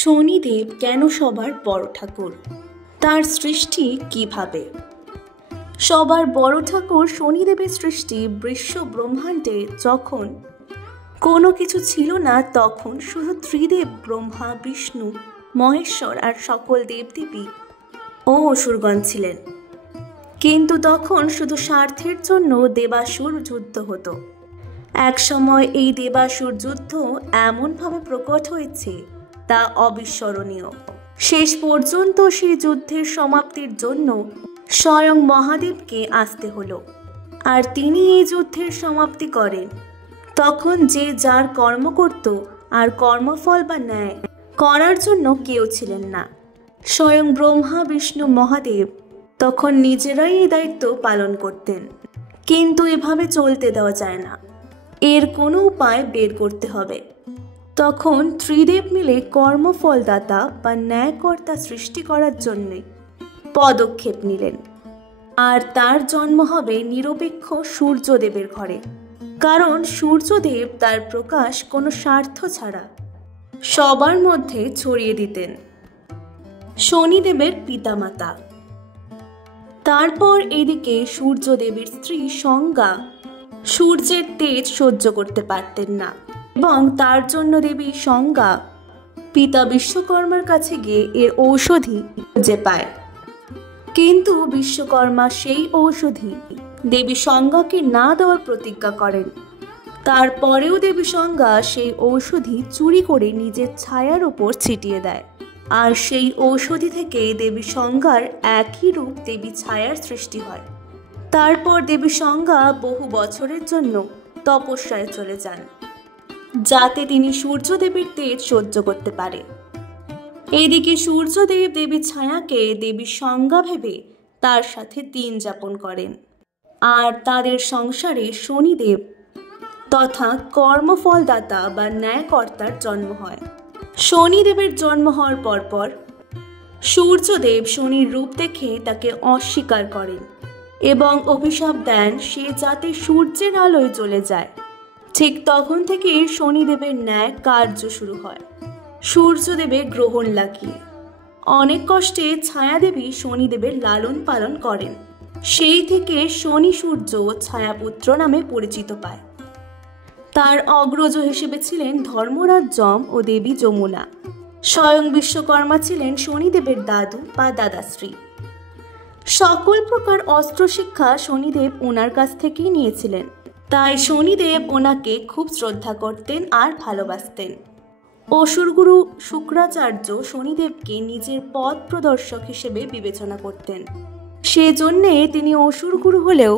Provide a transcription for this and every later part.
শনিদেব কেন সবার বড় ঠাকুর? তার সৃষ্টি কিভাবে? সবার বড় ঠাকুর শনিদেবের সৃষ্টি বিশ্ব ব্রহ্মাণ্ডে যখন কোনো কিছু ছিল না, তখন শুধু ত্রিদেব ব্রহ্মা, বিষ্ণু, মহেশ্বর আর সকল দেবদেবী ও অসুরগণ ছিলেন। কিন্তু তখন শুধু স্বার্থের জন্য দেবাসুর যুদ্ধ হতো। এক সময় এই দেবাসুর যুদ্ধ এমনভাবে প্রকট হয়েছে তা অবিস্মরণীয়। শেষ পর্যন্ত সেই যুদ্ধের সমাপ্তির জন্য স্বয়ং মহাদেবকে আসতে হলো, আর তিনি এই যুদ্ধের সমাপ্তি করেন। তখন যে যার কর্ম করত, আর কর্মফল বা ন্যায় করার জন্য কেউ ছিলেন না। স্বয়ং ব্রহ্মা, বিষ্ণু, মহাদেব তখন নিজেরাই এই দায়িত্ব পালন করতেন। কিন্তু এভাবে চলতে দেওয়া যায় না, এর কোনো উপায় বের করতে হবে। তখন ত্রিদেব মিলে কর্মফলদাতা বা ন্যায়কর্তা সৃষ্টি করার জন্যে পদক্ষেপ নিলেন। আর তার জন্ম হবে নিরপেক্ষ সূর্যদেবের ঘরে, কারণ সূর্যদেব তার প্রকাশ কোনো স্বার্থ ছাড়া সবার মধ্যে ছড়িয়ে দিতেন। শনিদেবের পিতামাতা। তারপর এদিকে সূর্যদেবের স্ত্রী সংজ্ঞা সূর্যের তেজ সহ্য করতে পারতেন না, এবং তার জন্য দেবী সংজ্ঞা পিতা বিশ্বকর্মার কাছে গিয়ে এর ঔষধি খুঁজে পায়। কিন্তু বিশ্বকর্মা সেই ঔষধি দেবী সংজ্ঞাকে না দেওয়ার প্রতিজ্ঞা করেন। তারপরেও দেবী সংজ্ঞা সেই ঔষধি চুরি করে নিজের ছায়ার উপর ছিটিয়ে দেয়, আর সেই ঔষধি থেকে দেবী সংজ্ঞার একই রূপ দেবী ছায়ার সৃষ্টি হয়। তারপর দেবী সংজ্ঞা বহু বছরের জন্য তপস্যায় চলে যান, যাতে তিনি সূর্যদেবের তেজ সহ্য করতে পারে। এইদিকে সূর্যদেব দেবী ছায়াকে দেবী সংজ্ঞা ভেবে তার সাথে দিন যাপন করেন, আর তাদের সংসারে শনিদেব তথা কর্মফলদাতা বা ন্যায়কর্তার জন্ম হয়। শনিদেবের জন্ম হওয়ার পরপর সূর্যদেব শনির রূপ দেখে তাকে অস্বীকার করেন এবং অভিশাপ দেন সে যাতে সূর্যের আলোয় জ্বলে যায়। ঠিক তখন থেকে শনিদেবের ন্যায় কার্য শুরু হয় সূর্যদেবের গ্রহণ লাগিয়ে। অনেক কষ্টে ছায়াদেবী শনিদেবের লালন পালন করেন। সেই থেকে শনি সূর্য ছায়াপুত্র নামে পরিচিত পায়। তার অগ্রজ হিসেবে ছিলেন ধর্মরাজ যম ও দেবী যমুনা। স্বয়ং বিশ্বকর্মা ছিলেন শনিদেবের দাদু বা দাদাশ্রী। সকল প্রকার অস্ত্র শিক্ষা শনিদেব ওনার কাছ থেকেই নিয়েছিলেন, তাই শনিদেব ওনাকে খুব শ্রদ্ধা করতেন আর ভালোবাসতেন। অসুরগুরু শুক্রাচার্য শনিদেবকে নিজের পথ প্রদর্শক হিসেবে বিবেচনা করতেন। সেজন্যে তিনি অসুরগুরু হলেও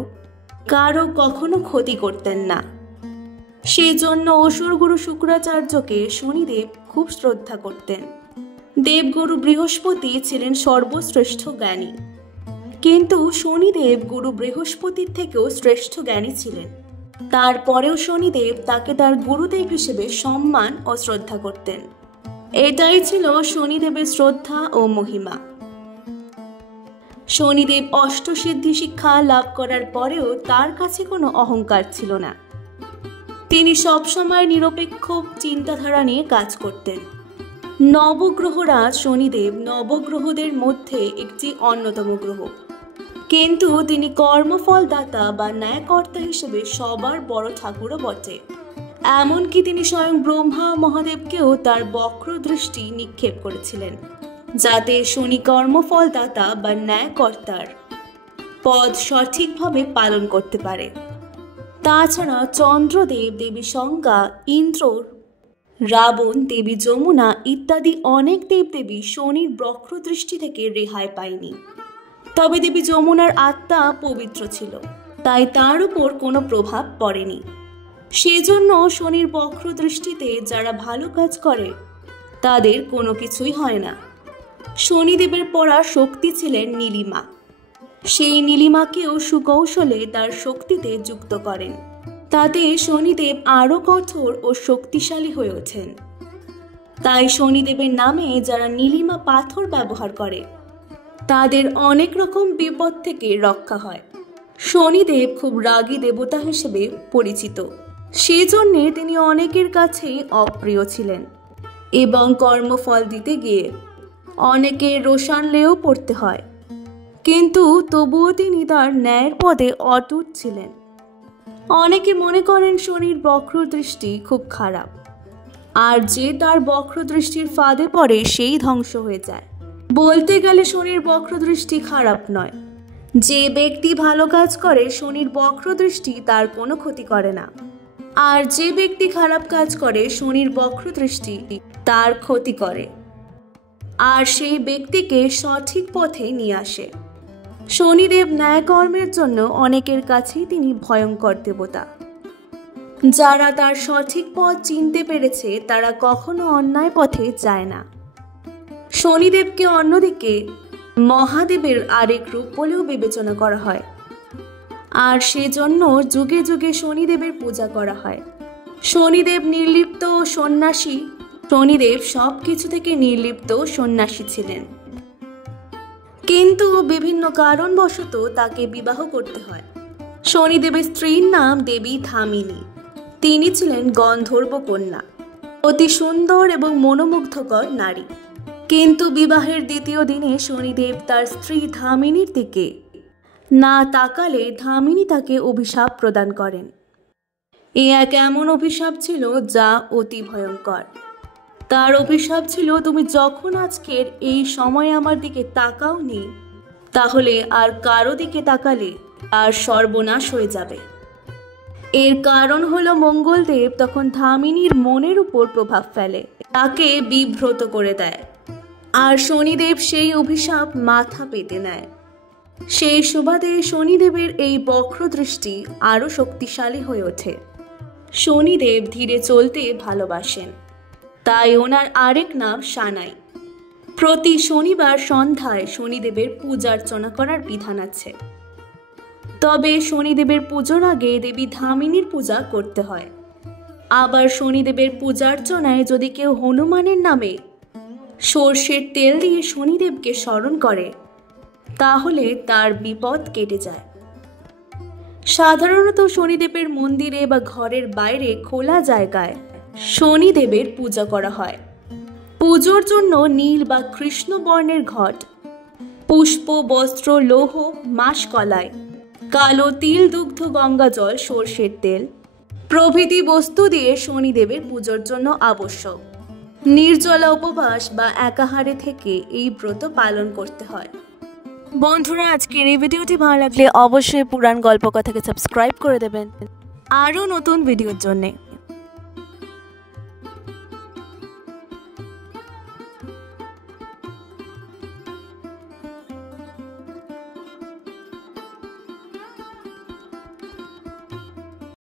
কারো কখনো ক্ষতি করতেন না। সেজন্য অসুরগুরু শুক্রাচার্যকে শনিদেব খুব শ্রদ্ধা করতেন। দেবগুরু বৃহস্পতি ছিলেন সর্বশ্রেষ্ঠ জ্ঞানী, কিন্তু শনিদেব গুরু বৃহস্পতির থেকেও শ্রেষ্ঠ জ্ঞানী ছিলেন। তারপরেও শনিদেব তাকে তার গুরুদেব হিসেবে সম্মান ও শ্রদ্ধা করতেন। এটাই ছিল শনিদেবের শ্রদ্ধা ও মহিমা। শনিদেব অষ্টসিদ্ধি শিক্ষা লাভ করার পরেও তার কাছে কোনো অহংকার ছিল না। তিনি সবসময় নিরপেক্ষ চিন্তাধারা নিয়ে কাজ করতেন। নবগ্রহরাজ শনিদেব নবগ্রহদের মধ্যে একটি অন্যতম গ্রহ, কিন্তু তিনি কর্মফলদাতা বা ন্যায়কর্তা হিসেবে সবার বড় ঠাকুরও বটে। এমনকি তিনি স্বয়ং ব্রহ্মা মহাদেবকেও তার বক্র দৃষ্টি নিক্ষেপ করেছিলেন, যাতে শনি কর্মফলদাতা বা ন্যায়কর্তার পদ সঠিকভাবে পালন করতে পারে। তাছাড়া চন্দ্রদেব, দেবী সংজ্ঞা, ইন্দ্র, রাবণ, দেবী যমুনা ইত্যাদি অনেক দেবদেবী শনির বক্র দৃষ্টি থেকে রেহাই পায়নি। তবে দেবী যমুনার আত্মা পবিত্র ছিল, তাই তার উপর কোনো প্রভাব পড়েনি। সেজন্য শনির বক্র দৃষ্টিতে যারা ভালো কাজ করে তাদের কোনো কিছুই হয় না। শনিদেবের পড়া শক্তি ছিলেন নীলিমা। সেই নীলিমাকেও সুকৌশলে তার শক্তিতে যুক্ত করেন, তাতে শনিদেব আরও কঠোর ও শক্তিশালী হয়ে ওঠেন। তাই শনিদেবের নামে যারা নীলিমা পাথর ব্যবহার করে তাদের অনেক রকম বিপদ থেকে রক্ষা হয়। শনিদেব খুব রাগী দেবতা হিসেবে পরিচিত, সেজন্যে তিনি অনেকের কাছেই অপ্রিয় ছিলেন। এবং কর্মফল দিতে গিয়ে অনেকে রোষানলেও পড়তে হয়, কিন্তু তবুও তিনি তার ন্যায়ের পদে অটুট ছিলেন। অনেকে মনে করেন শনির বক্র দৃষ্টি খুব খারাপ, আর যে তার বক্র দৃষ্টির ফাঁদে পড়ে সেই ধ্বংস হয়ে যায়। বলতে গেলে শনির বক্র দৃষ্টি খারাপ নয়। যে ব্যক্তি ভালো কাজ করে শনির বক্র দৃষ্টি তার কোনো ক্ষতি করে না, আর যে ব্যক্তি খারাপ কাজ করে শনির বক্র দৃষ্টি তার ক্ষতি করে, আর সেই ব্যক্তিকে সঠিক পথে নিয়ে আসে। শনিদেব ন্যায়কর্মের জন্য অনেকের কাছেই তিনি ভয়ঙ্কর দেবতা। যারা তার সঠিক পথ চিনতে পেরেছে তারা কখনো অন্যায় পথে যায় না। শনিদেবকে অন্যদিকে মহাদেবের আরেক রূপ বলেও বিবেচনা করা হয়, আর সেজন্য যুগে যুগে শনিদেবের পূজা করা হয়। শনিদেব নির্লিপ্ত ও সন্ন্যাসী। শনিদেব সব কিছু থেকে নির্লিপ্ত সন্ন্যাসী ছিলেন, কিন্তু বিভিন্ন কারণবশত তাকে বিবাহ করতে হয়। শনিদেবের স্ত্রীর নাম দেবী ধামিনী। তিনি ছিলেন গন্ধর্ব কন্যা, অতি সুন্দর এবং মনোমুগ্ধকর নারী। কিন্তু বিবাহের দ্বিতীয় দিনে শনিদেব তার স্ত্রী ধামিনীর দিকে না তাকালে ধামিনী তাকে অভিশাপ প্রদান করেন। এ এক এমন অভিশাপ ছিল যা অতি ভয়ঙ্কর। তার অভিশাপ ছিল, তুমি যখন আজকের এই সময় আমার দিকে তাকাওনি, তাহলে আর কারো দিকে তাকালে আর সর্বনাশ হয়ে যাবে। এর কারণ হলো মঙ্গলদেব তখন ধামিনীর মনের উপর প্রভাব ফেলে, তাকে বিভ্রত করে দেয়, আর শনিদেব সেই অভিশাপ মাথা পেতে নেয়। সেই সুবাদে শনিদেবের এই বক্র দৃষ্টি আরও শক্তিশালী হয়ে ওঠে। শনিদেব ধীরে চলতে ভালোবাসেন, তাই ওনার আরেক নাম সানাই। প্রতি শনিবার সন্ধ্যায় শনিদেবের পূজার্চনা করার বিধান আছে। তবে শনিদেবের পুজোর আগে দেবী ধামিনীর পূজা করতে হয়। আবার শনিদেবের পূজার্চনায় যদি কেউ হনুমানের নামে সর্ষের তেল দিয়ে শনিদেবকে স্মরণ করে, তাহলে তার বিপদ কেটে যায়। সাধারণত শনিদেবের মন্দিরে বা ঘরের বাইরে খোলা জায়গায় শনিদেবের পূজা করা হয়। পুজোর জন্য নীল বা কৃষ্ণ বর্ণের ঘট, পুষ্প, বস্ত্র, লৌহ, মাসকলাই, কালো তিল, দুগ্ধ, গঙ্গা জল, সর্ষের তেল প্রভৃতি বস্তু দিয়ে শনিদেবের পুজোর জন্য আবশ্যক। নির্জলা উপবাস বা একাহারে থেকে এই ব্রত পালন করতে হয়। বন্ধুরা, আজকের এই ভিডিওটি ভালো লাগলে অবশ্যই পুরাণ গল্প কথাকে সাবস্ক্রাইব করে দেবেন আরও নতুন ভিডিওর জন্যে।